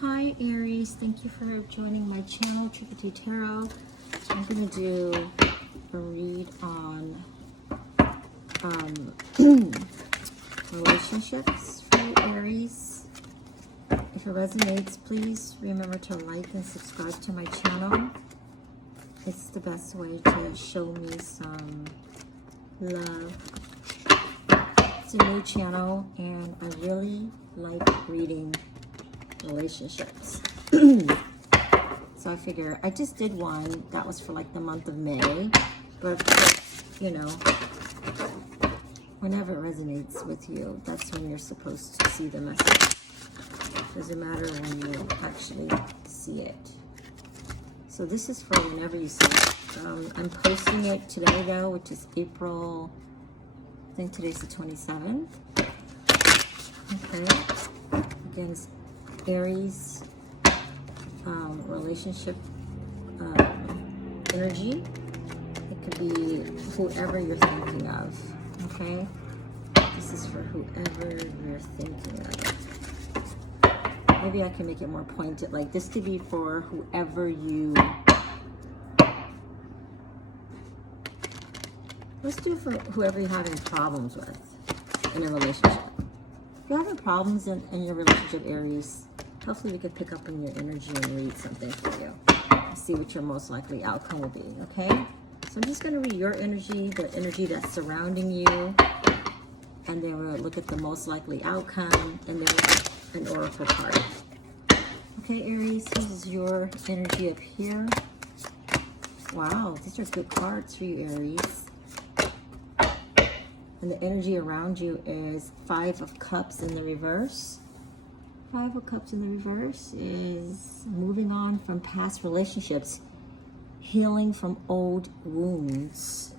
Hi Aries, thank you for joining my channel, Triple Tarot. I'm going to do a read on relationships for you, Aries. If it resonates, please remember to like and subscribe to my channel. It's the best way to show me some love. It's a new channel and I really like reading relationships. So I figure I just did one that was for like the month of May, but you know, whenever it resonates with you, that's when you're supposed to see the message. Doesn't matter when you actually see it. So this is for whenever you see it. I'm posting it today though, which is April, I think today's the 27th. Okay, again, it's Aries relationship energy. It could be whoever you're thinking of, okay? This is for whoever you're thinking of. Maybe I can make it more pointed, like this could be for whoever you... Let's do for whoever you're having problems with in a relationship. If you're having problems in your relationship, Aries, hopefully we could pick up in your energy and read something for you. See what your most likely outcome will be, okay? So I'm just going to read your energy, the energy that's surrounding you, and then we'll look at the most likely outcome, and then an oracle card. Okay, Aries, this is your energy up here. Wow, these are good cards for you, Aries. And the energy around you is 5 of Cups in the reverse. 5 of Cups in the reverse is moving on from past relationships, healing from old wounds.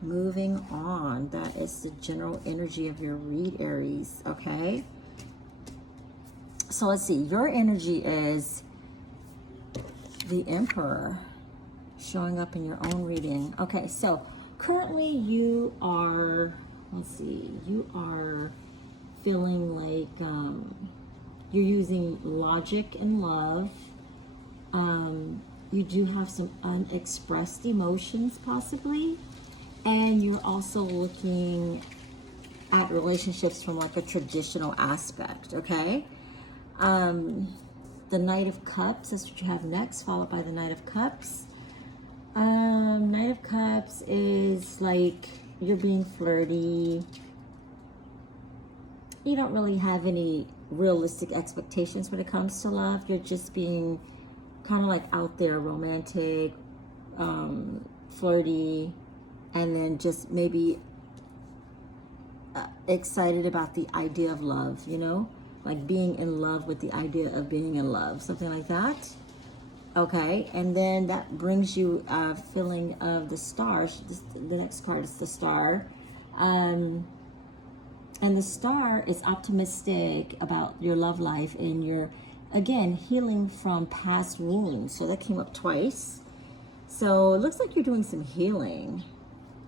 Moving on. That is the general energy of your read, Aries, okay? So let's see. Your energy is the Emperor showing up in your own reading. Okay, so currently you are, let's see, you are feeling like you're using logic and love. You do have some unexpressed emotions possibly, and you're also looking at relationships from like a traditional aspect, okay? The Knight of Cups, that's what you have next, followed by the Knight of Cups. Knight of Cups is like you're being flirty. You don't really have any realistic expectations when it comes to love. You're just being kind of like out there, romantic, flirty, and then just maybe excited about the idea of love, you know? Like being in love with the idea of being in love, something like that. Okay, and then that brings you a feeling of the Star. The next card is the Star. And the Star is optimistic about your love life and your, again, healing from past wounds. So that came up twice. So it looks like you're doing some healing.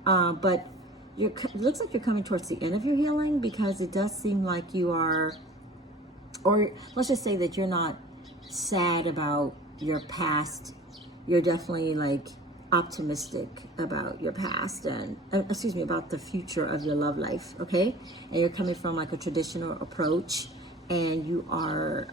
But it looks like you're coming towards the end of your healing, because it does seem like you are, or let's just say that you're not sad about your past. You're definitely like optimistic about your past and excuse me, about the future of your love life, okay? And you're coming from like a traditional approach, and you are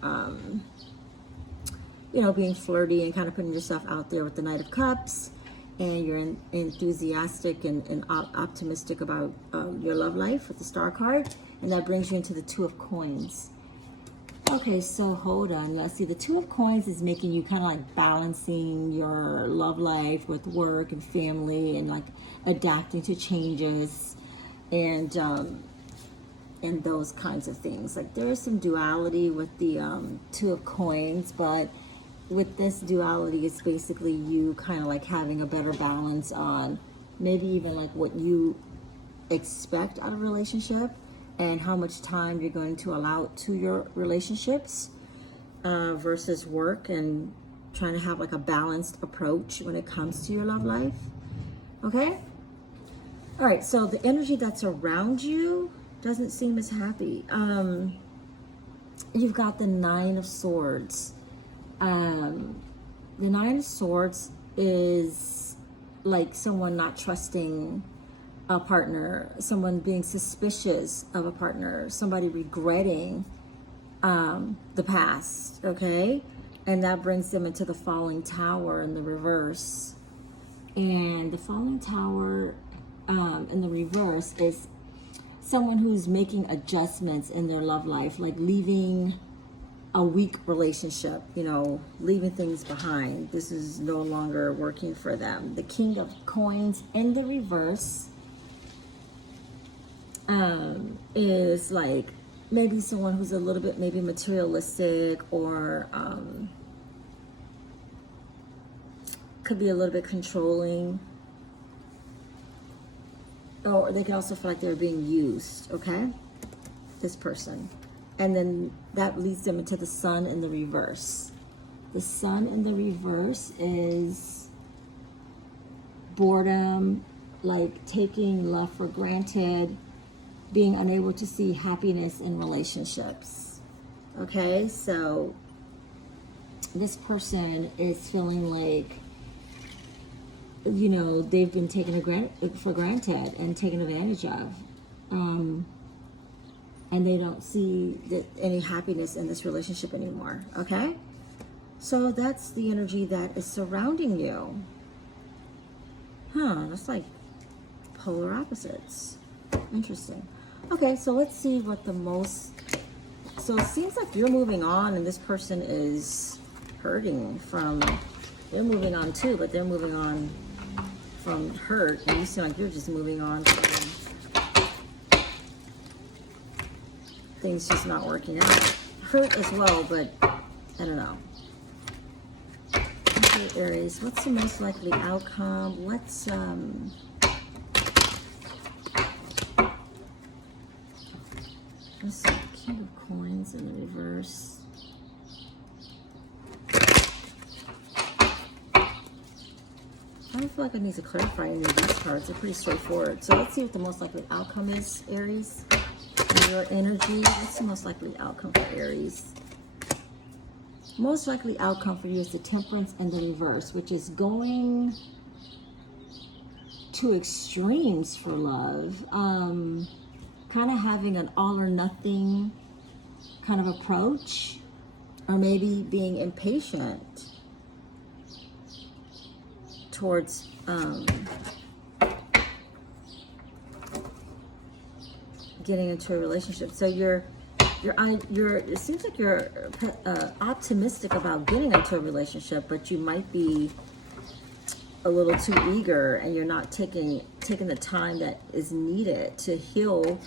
you know, being flirty and kind of putting yourself out there with the Knight of Cups, and you're enthusiastic and optimistic about your love life with the Star card, and that brings you into the Two of Coins. Okay, so hold on. Let's see. The Two of Coins is making you kind of like balancing your love life with work and family, and like adapting to changes and those kinds of things. Like there is some duality with the Two of Coins, but with this duality, it's basically you kind of like having a better balance on maybe even like what you expect out of a relationship, and how much time you're going to allow to your relationships versus work, and trying to have like a balanced approach when it comes to your love life. Okay? All right, so the energy that's around you doesn't seem as happy. you've got the Nine of Swords. The Nine of Swords is like someone not trusting a partner, someone being suspicious of a partner, somebody regretting the past, okay? And that brings them into the Falling Tower in the reverse. And the Falling Tower in the reverse is someone who's making adjustments in their love life, like leaving a weak relationship, you know, leaving things behind. This is no longer working for them. The King of Coins in the reverse is like maybe someone who's a little bit maybe materialistic, or could be a little bit controlling. Or they can also feel like they're being used, okay? This person. And then that leads them into the Sun in the reverse. The Sun in the reverse is boredom, like taking love for granted, being unable to see happiness in relationships. Okay, so this person is feeling like, you know, they've been taken for granted and taken advantage of. And they don't see any happiness in this relationship anymore, okay? So that's the energy that is surrounding you. That's like polar opposites. Interesting. Okay, so let's see what the most... So it seems like you're moving on and this person is hurting from... They're moving on too, but they're moving on from hurt. And you seem like you're just moving on from things just not working out. Hurt as well, but I don't know. Okay, Aries, what's the most likely outcome? Let's see, King of Coins in the reverse. I don't feel like I need to clarify any of these cards. They're pretty straightforward. So let's see what the most likely outcome is, Aries. Your energy. What's the most likely outcome for Aries? Most likely outcome for you is the Temperance and the reverse, which is going to extremes for love. Kind of having an all or nothing kind of approach, or maybe being impatient towards getting into a relationship. So it seems like you're optimistic about getting into a relationship, but you might be a little too eager, and you're not taking the time that is needed to heal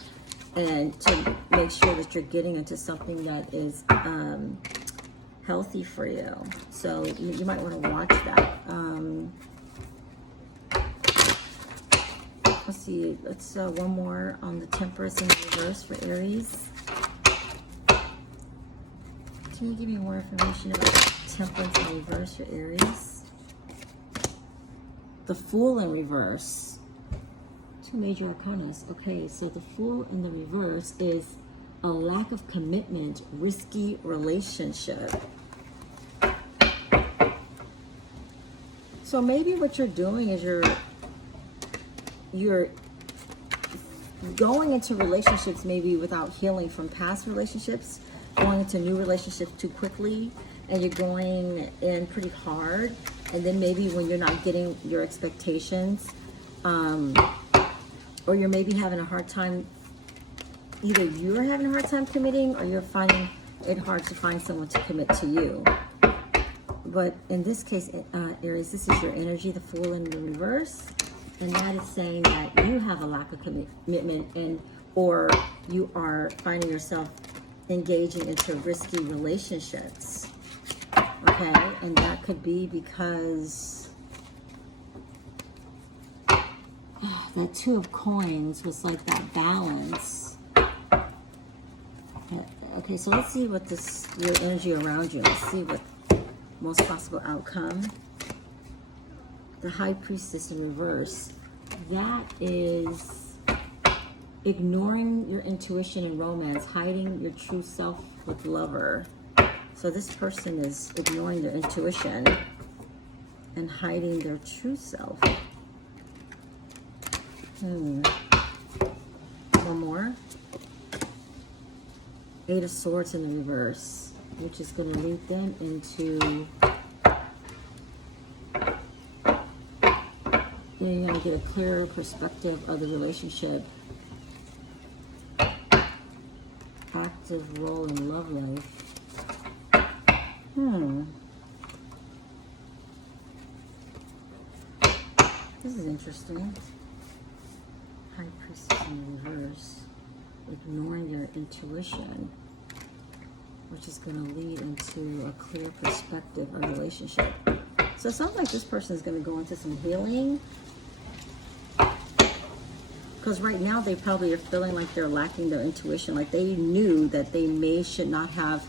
and to make sure that you're getting into something that is healthy for you. So you might want to watch that. Let's see, let's one more on the Temperance in reverse for Aries. Can you give me more information about Temperance in reverse for Aries? The Fool in reverse. Two major arcanas. Okay, so the Fool in the reverse is a lack of commitment, risky relationship. So maybe what you're doing is you're going into relationships maybe without healing from past relationships, going into new relationships too quickly, and you're going in pretty hard, and then maybe when you're not getting your expectations, or you're maybe having a hard time, either you're having a hard time committing, or you're finding it hard to find someone to commit to you. But in this case, Aries, this is your energy, the Fool in the reverse. And that is saying that you have a lack of commitment, or you are finding yourself engaging into risky relationships. Okay, and that could be because that Two of Coins was like that balance. Okay, so let's see what your energy around you. Let's see what most possible outcome. The High Priestess in reverse. That is ignoring your intuition in romance, hiding your true self with lover. So this person is ignoring their intuition and hiding their true self. One more. Eight of Swords in the reverse, which is going to lead them into, you're going to get a clearer perspective of the relationship. Active role in love life. This is interesting. High Priestess in the reverse. Ignoring your intuition, which is going to lead into a clear perspective of relationship. So it sounds like this person is going to go into some healing, because right now they probably are feeling like they're lacking their intuition, like they knew that they should not have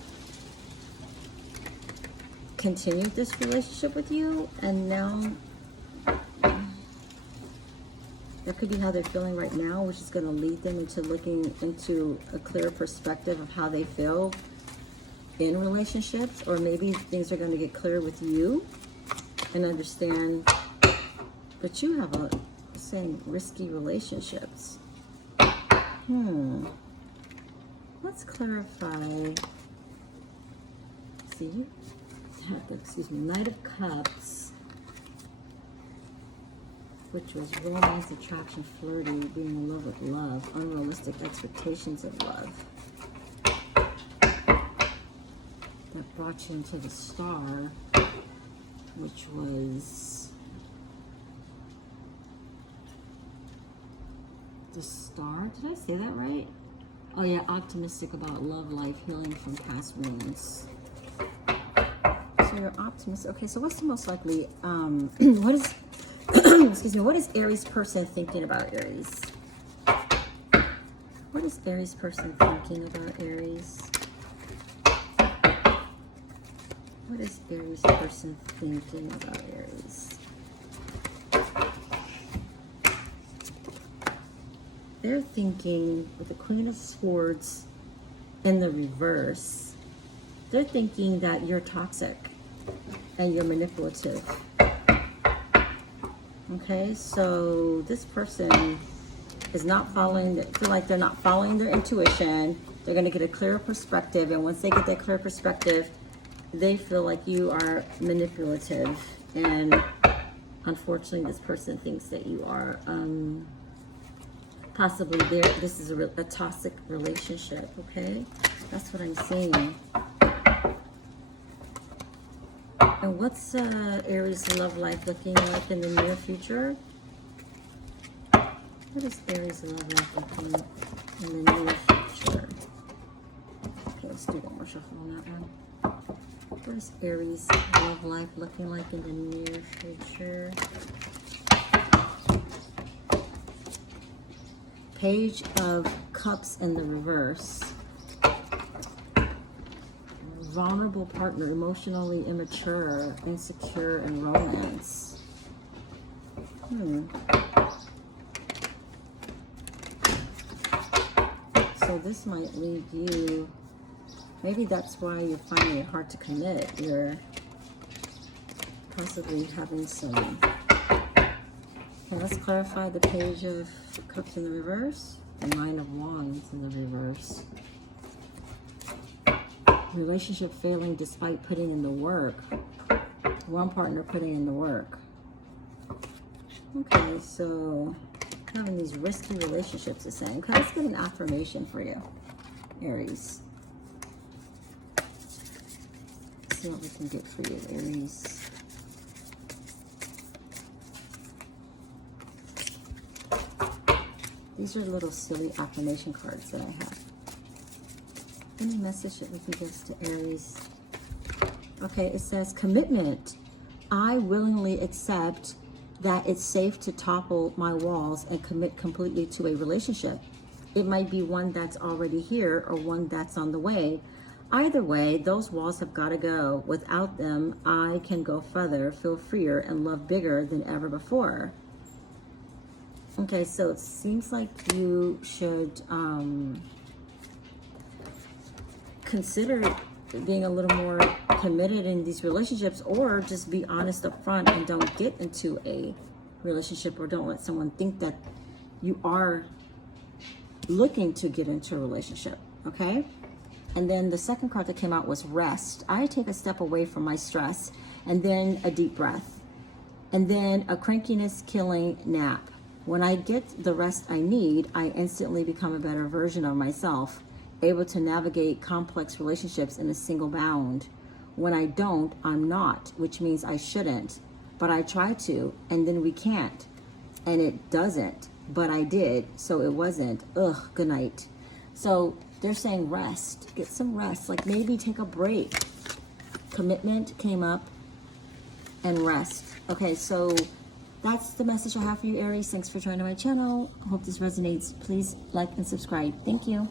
continued this relationship with you, and now that could be how they're feeling right now, which is going to lead them into looking into a clear perspective of how they feel in relationships. Or maybe things are going to get clear with you and understand that you have saying risky relationships. Let's clarify. See, excuse me, Knight of Cups, which was romance, attraction, flirty, being in love with love, unrealistic expectations of love. That brought you into the Star, which was the Star. Did I say that right? Oh yeah, optimistic about love life, healing from past wounds. So you're optimistic. Okay, so what's the most likely, what is, excuse me, what is Aries person thinking about Aries? What is Aries person thinking about Aries? What is Aries person thinking about Aries? They're thinking, with the Queen of Swords in the reverse, they're thinking that you're toxic and you're manipulative. Okay, so this person is not following, feel like they're not following their intuition. They're going to get a clearer perspective, and once they get that clear perspective, they feel like you are manipulative, and unfortunately this person thinks that you are possibly there. This is a toxic relationship. Okay, that's what I'm seeing. And what's Aries love life looking like in the near future? What is Aries love life looking in the near future? Okay, let's do one more shuffle on that one. What is Aries love life looking like in the near future? Page of Cups in the reverse. Vulnerable partner, emotionally immature, insecure, and romance. So this might leave you, maybe that's why you're finding it hard to commit. You're possibly having some. Okay, let's clarify the Page of Cups in the reverse and Nine of Wands in the reverse. Relationship failing despite putting in the work. One partner putting in the work. Okay, so having these risky relationships is saying. Okay, let's get an affirmation for you, Aries. Let's see what we can get for you, Aries. These are little silly affirmation cards that I have. Any message that we can give to Aries? Okay, it says commitment. I willingly accept that it's safe to topple my walls and commit completely to a relationship. It might be one that's already here or one that's on the way. Either way, those walls have got to go. Without them, I can go further, feel freer, and love bigger than ever before. Okay, so it seems like you should consider being a little more committed in these relationships, or just be honest up front and don't get into a relationship, or don't let someone think that you are looking to get into a relationship, okay? And then the second card that came out was rest. I take a step away from my stress, and then a deep breath, and then a crankiness killing nap. When I get the rest I need, I instantly become a better version of myself, able to navigate complex relationships in a single bound. When I don't, I'm not, which means I shouldn't, but I try to, and then we can't, and it doesn't, but I did, so it wasn't. Ugh, good night. So they're saying rest, get some rest, like maybe take a break. Commitment came up, and rest. Okay, so that's the message I have for you, Aries. Thanks for joining my channel. Hope this resonates. Please like and subscribe. Thank you.